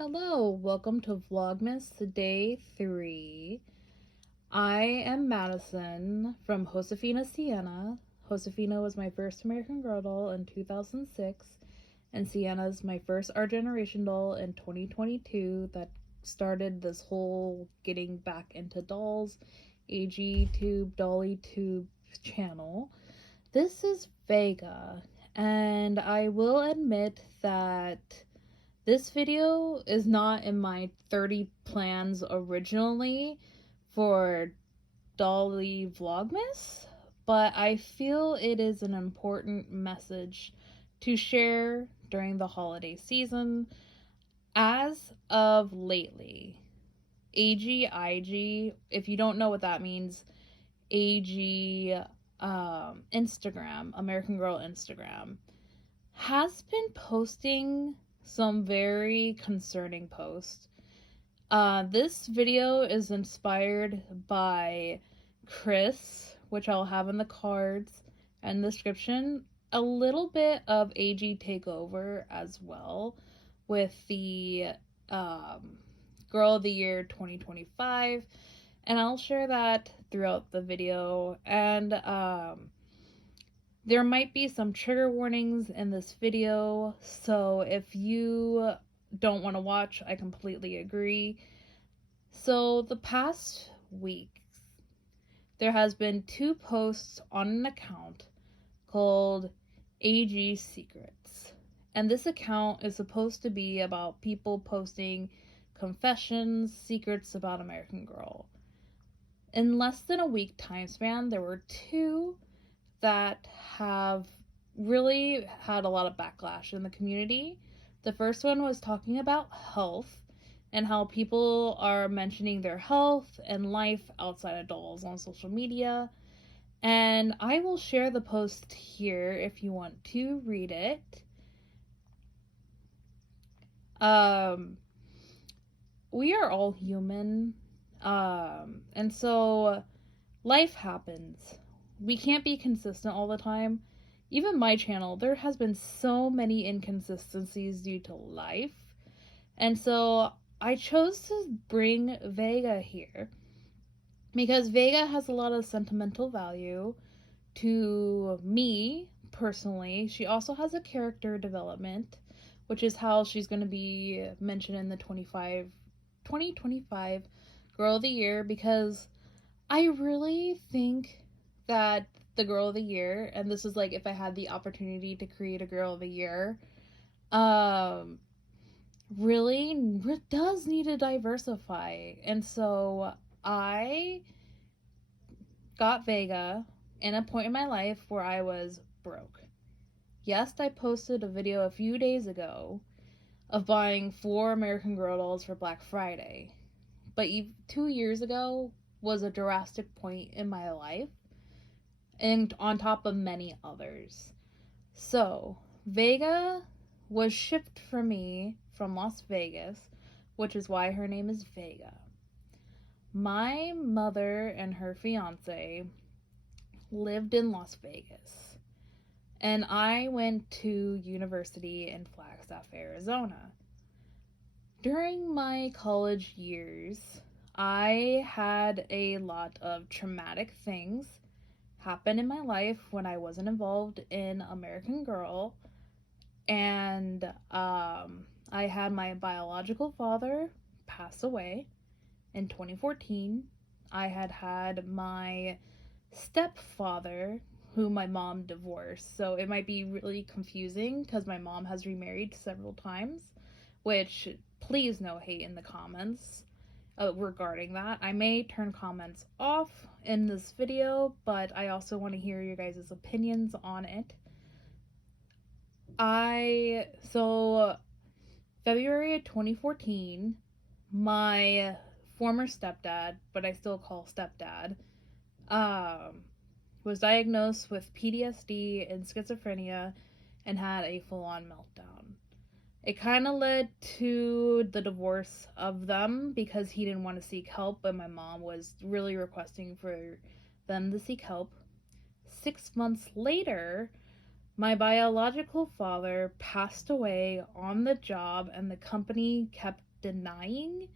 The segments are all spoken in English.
Hello, welcome to Vlogmas Day 3. I am Madison from Josefina, Siena. Josefina was my first American Girl doll in 2006, and Sienna is my first Our Generation doll in 2022 that started this whole getting back into dolls, AG Tube, Dolly Tube channel. This is Vega, and I will admit that this video is not in my 30 plans originally for Dolly Vlogmas, but I feel it is an important message to share during the holiday season. As of lately, AGIG, if you don't know what that means, AG Instagram, American Girl Instagram, has been posting some very concerning posts. This video is inspired by Chris, which I'll have in the cards and the description, a little bit of AG Takeover as well, with the Girl of the Year 2025, and I'll share that throughout the video. And there might be some trigger warnings in this video, so if you don't want to watch, I completely agree. So the past week, there has been 2 posts on an account called AG Secrets. And this account is supposed to be about people posting confessions, secrets about American Girl. In less than a week time span, there were 2 that have really had a lot of backlash in the community. The first one was talking about health and how people are mentioning their health and life outside of dolls on social media. And I will share the post here if you want to read it. We are all human. And so life happens. We can't be consistent all the time. Even my channel, there has been so many inconsistencies due to life. And so I chose to bring Vega here because Vega has a lot of sentimental value to me personally. She also has a character development, which is how she's going to be mentioned in the 2025 Girl of the Year, because I really think that the Girl of the Year, and this is like if I had the opportunity to create a Girl of the Year, really does need to diversify. And so I got Vega in a point in my life where I was broke. Yes, I posted a video a few days ago of buying 4 American Girl dolls for Black Friday. But 2 years ago was a drastic point in my life, and on top of many others. So, Vega was shipped for me from Las Vegas, which is why her name is Vega. My mother and her fiance lived in Las Vegas, and I went to university in Flagstaff, Arizona. During my college years, I had a lot of traumatic things happen in my life when I wasn't involved in American Girl. And I had my biological father pass away in 2014. I had my stepfather, who my mom divorced. So it might be really confusing because my mom has remarried several times, which please no hate in the comments regarding that. I may turn comments off in this video, but I also want to hear your guys' opinions on it. So February of 2014, my former stepdad, but I still call stepdad, was diagnosed with PTSD and schizophrenia and had a full-on meltdown. It kind of led to the divorce of them because he didn't want to seek help, but my mom was really requesting for them to seek help. 6 months later, my biological father passed away on the job, and the company kept denying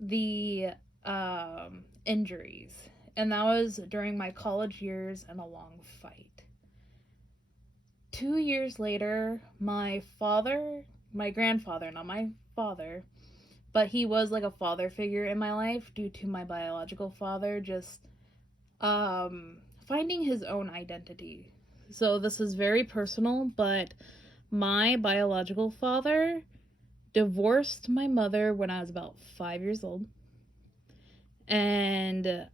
the injuries. And that was during my college years and a long fight. 2 years later, my grandfather, not my father, but he was like a father figure in my life due to my biological father just finding his own identity. So this is very personal, but my biological father divorced my mother when I was about 5 years old and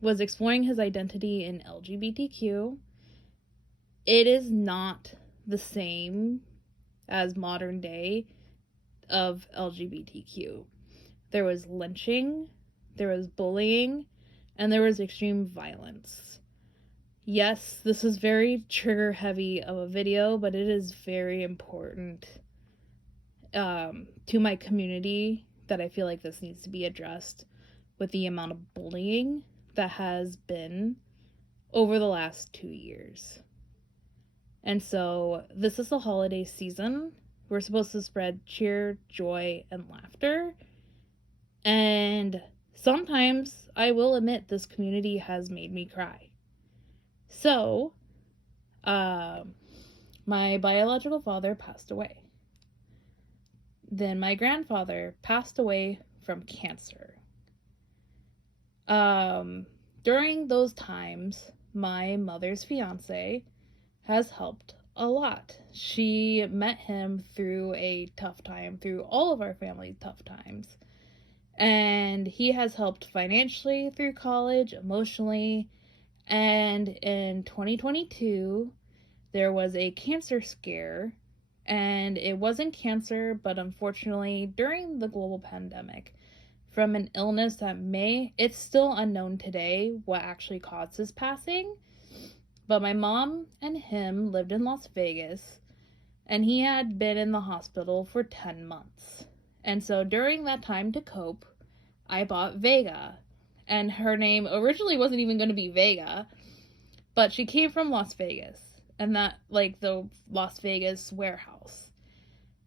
was exploring his identity in LGBTQ. It is not the same as modern day of LGBTQ. There was lynching, there was bullying, and there was extreme violence. Yes, this is very trigger heavy of a video, but it is very important to my community that I feel like this needs to be addressed with the amount of bullying that has been over the last 2 years. And so, this is the holiday season. We're supposed to spread cheer, joy, and laughter. And sometimes, I will admit, this community has made me cry. So, my biological father passed away. Then my grandfather passed away from cancer. During those times, my mother's fiance has helped a lot. She met him through a tough time, through all of our family's tough times. And he has helped financially through college, emotionally. And in 2022, there was a cancer scare. And it wasn't cancer, but unfortunately, during the global pandemic, from an illness that it's still unknown today what actually caused his passing. But my mom and him lived in Las Vegas, and he had been in the hospital for 10 months. And so during that time to cope, I bought Vega. And her name originally wasn't even going to be Vega, but she came from Las Vegas, and that, like, the Las Vegas warehouse.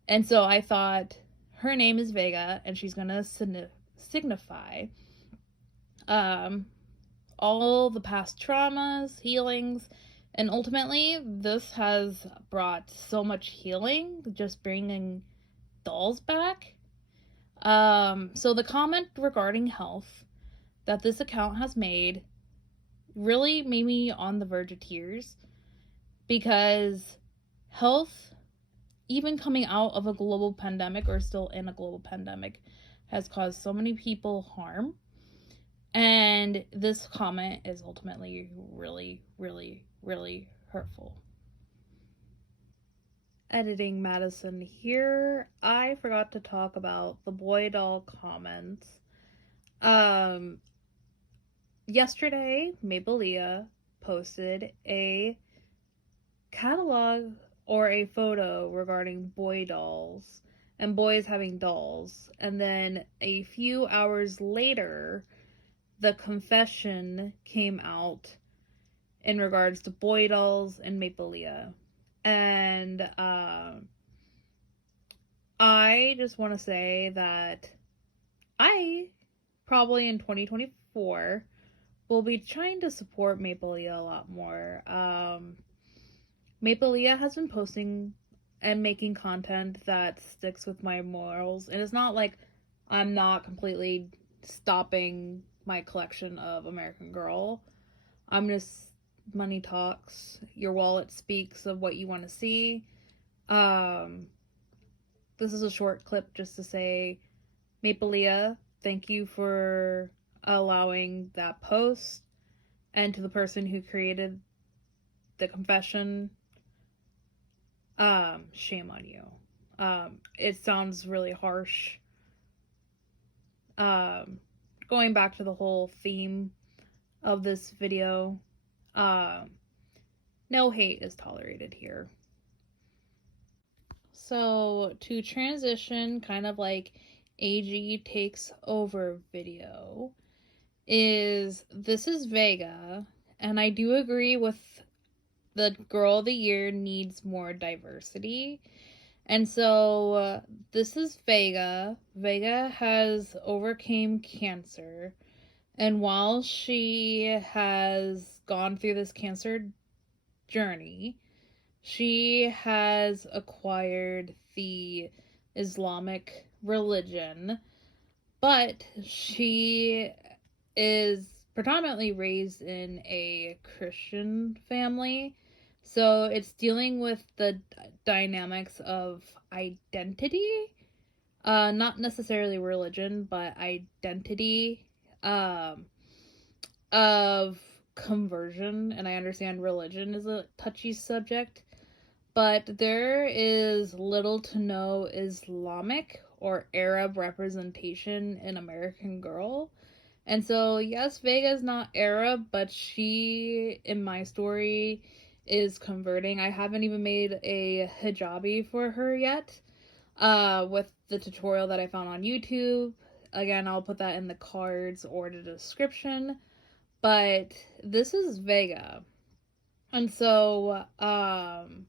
And so I thought, her name is Vega, and she's going to signify all the past traumas, healings, and ultimately this has brought so much healing, just bringing dolls back. So the comment regarding health that this account has made really made me on the verge of tears, because health, even coming out of a global pandemic or still in a global pandemic, has caused so many people harm. And this comment is ultimately really, really, really hurtful. Editing Madison here. I forgot to talk about the boy doll comments. Yesterday, Mapelia posted a catalog or a photo regarding boy dolls and boys having dolls. And then a few hours later, the confession came out in regards to boy dolls and Mapelia. And I just want to say that I probably in 2024 will be trying to support Mapelia a lot more. Mapelia has been posting and making content that sticks with my morals, and it's not like I'm not completely stopping my collection of American Girl. I'm just, money talks, your wallet speaks of what you want to see. This is a short clip just to say, Mapelia, thank you for allowing that post, and to the person who created the confession, shame on you. It sounds really harsh. Going back to the whole theme of this video, no hate is tolerated here. So to transition, kind of like AG takes over video, this is Vega, and I do agree with the girl of the year needs more diversity. And so this is Vega. Vega has overcame cancer. And while she has gone through this cancer journey, she has acquired the Islamic religion, but she is predominantly raised in a Christian family. So it's dealing with the dynamics of identity, not necessarily religion, but identity, um, of conversion. And I understand religion is a touchy subject, but there is little to no Islamic or Arab representation in American Girl. And so, yes, Vega's not Arab, but she, in my story, is converting. I haven't even made a hijabi for her yet, with the tutorial that I found on YouTube. Again, I'll put that in the cards or the description. But this is Vega. And so, I'm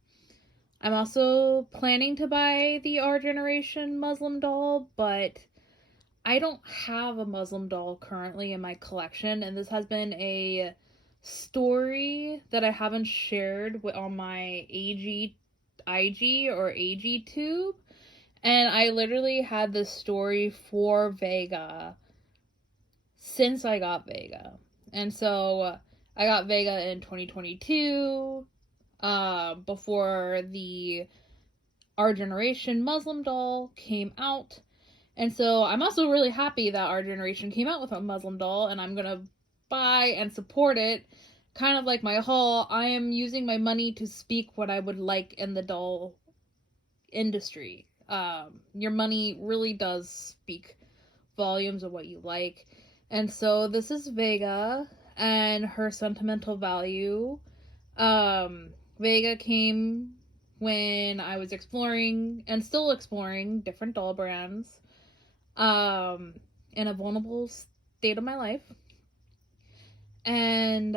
also planning to buy the Our Generation Muslim doll, but I don't have a Muslim doll currently in my collection, and this has been a story that I haven't shared on my IG or AG tube. And I literally had this story for Vega since I got Vega. And so I got Vega in 2022, before the Our Generation Muslim doll came out. And so I'm also really happy that Our Generation came out with a Muslim doll, and I'm gonna buy and support it. Kind of like my haul, I am using my money to speak what I would like in the doll industry. Your money really does speak volumes of what you like. And so this is Vega and her sentimental value. Vega came when I was exploring and still exploring different doll brands, in a vulnerable state of my life. And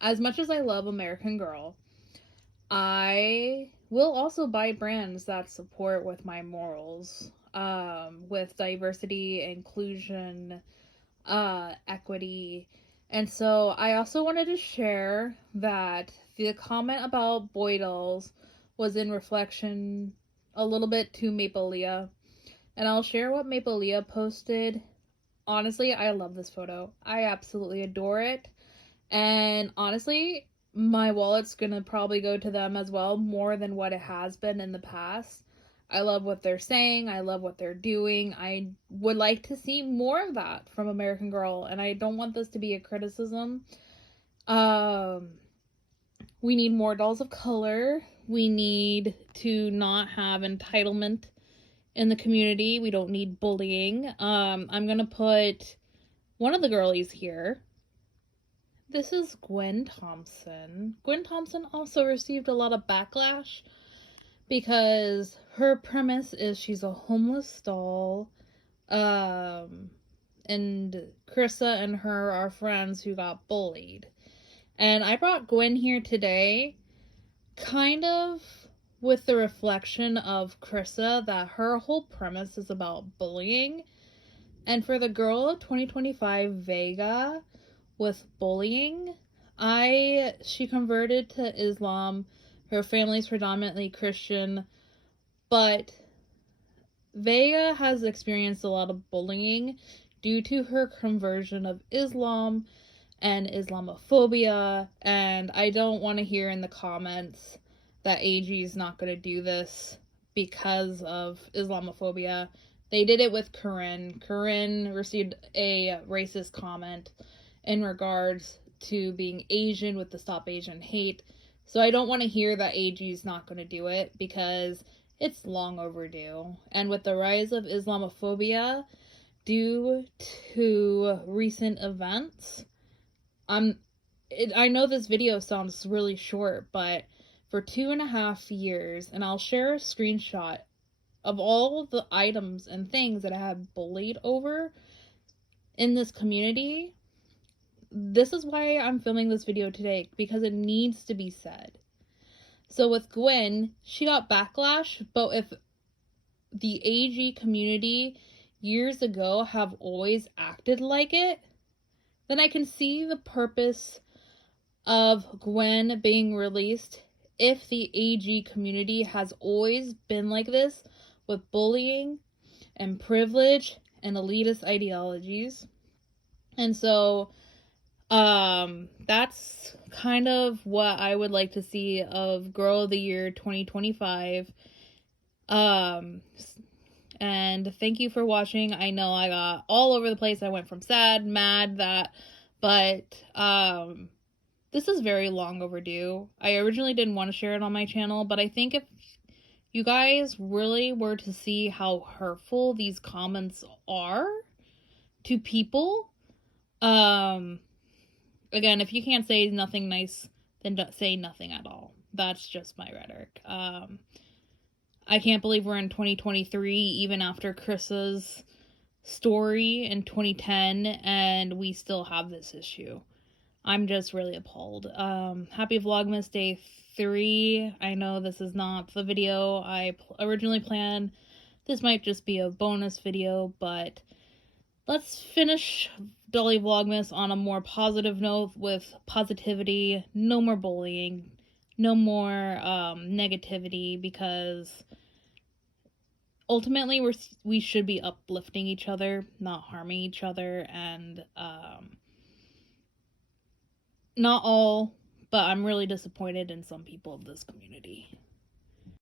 as much as I love American Girl, I will also buy brands that support with my morals, with diversity, inclusion, equity. And so I also wanted to share that the comment about boy dolls was in reflection a little bit to Maple Leah. And I'll share what Maple Leah posted. Honestly, I love this photo. I absolutely adore it. And honestly, my wallet's gonna probably go to them as well, more than what it has been in the past. I love what they're saying. I love what they're doing. I would like to see more of that from American Girl, and I don't want this to be a criticism. We need more dolls of color. We need to not have entitlement in the community. We don't need bullying. I'm gonna put one of the girlies here. This is Gwen Thompson. Gwen Thompson also received a lot of backlash because her premise is she's a homeless doll. And Krissa and her are friends who got bullied. And I brought Gwen here today kind of with the reflection of Krissa that her whole premise is about bullying. And for the girl of 2025, Vega, with bullying, she converted to Islam. Her family's predominantly Christian, but Vega has experienced a lot of bullying due to her conversion of Islam and Islamophobia. And I don't want to hear in the comments that AG is not going to do this because of Islamophobia. They did it with Corinne. Corinne received a racist comment in regards to being Asian with the Stop Asian Hate. So I don't want to hear that AG is not going to do it because it's long overdue. And with the rise of Islamophobia due to recent events, I know this video sounds really short, but for 2.5 years, and I'll share a screenshot of all the items and things that I have bullied over in this community. This is why I'm filming this video today, because it needs to be said. So with Gwen, she got backlash, but if the AG community years ago have always acted like it, then I can see the purpose of Gwen being released if the AG community has always been like this with bullying and privilege and elitist ideologies. And so that's kind of what I would like to see of Girl of the Year 2025. Um and thank you for watching. I know I got all over the place. I went from sad, mad, that, but this is very long overdue. I originally didn't want to share it on my channel, but I think if you guys really were to see how hurtful these comments are to people, again, if you can't say nothing nice, then don't say nothing at all. That's just my rhetoric. I can't believe we're in 2023, even after Chris's story in 2010, and we still have this issue. I'm just really appalled. Happy Vlogmas Day 3. I know this is not the video I originally planned. This might just be a bonus video, but let's finish Dolly Vlogmas on a more positive note with positivity. No more bullying. No more negativity, because ultimately we should be uplifting each other, not harming each other. And not all, but I'm really disappointed in some people of this community.